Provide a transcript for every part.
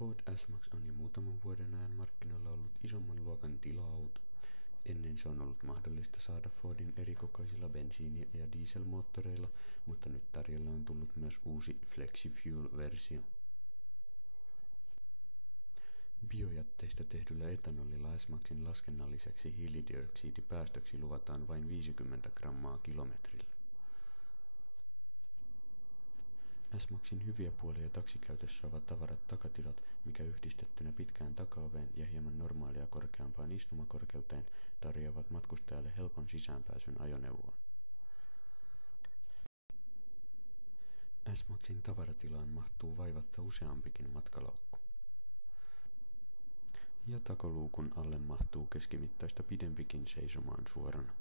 Ford S-Max on jo muutaman vuoden ajan markkinoilla ollut isomman luokan tila-auto. Ennen se on ollut mahdollista saada Fordin erikokoisilla bensiini- ja dieselmoottoreilla, mutta nyt tarjolla on tullut myös uusi FlexiFuel-versio. Biojätteistä tehdyllä etanolilla S-Maxin laskennalliseksi hiilidioksidipäästöksi luvataan vain 50 grammaa kilometrillä. S-Maxin hyviä puolia taksikäytössä ovat tavarat takatilat, mikä yhdistettynä pitkään takaoveen ja hieman normaalia korkeampaan istumakorkeuteen tarjoavat matkustajalle helpon sisäänpääsyn ajoneuvoon. S-Maxin tavaratilaan mahtuu vaivatta useampikin matkalaukku. Ja takoluukun alle mahtuu keskimittaista pidempikin seisomaan suorana.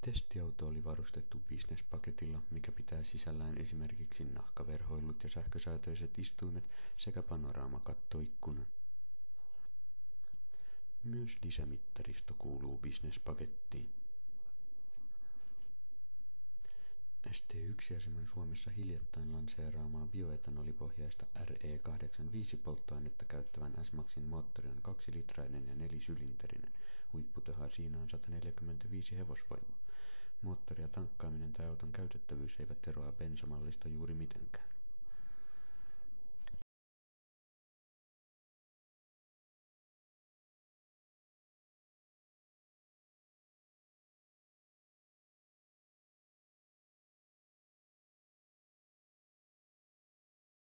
Testiauto oli varustettu business-paketilla, mikä pitää sisällään esimerkiksi nahkaverhoilut ja sähkösäätöiset istuimet sekä panoraamakattoikkunan. Myös lisämittaristo kuuluu business-pakettiin. ST1-aseman Suomessa hiljattain lanseeraamaa bioetanolipohjaista RE85-polttoainetta käyttävän S-Maxin moottori on 2-litrainen ja 4-sylinterinen. Huipputehoa siinä on 145 hevosvoimaa. Moottori ja tankkaaminen tai auton käytettävyys eivät eroa bensamallista juuri mitenkään.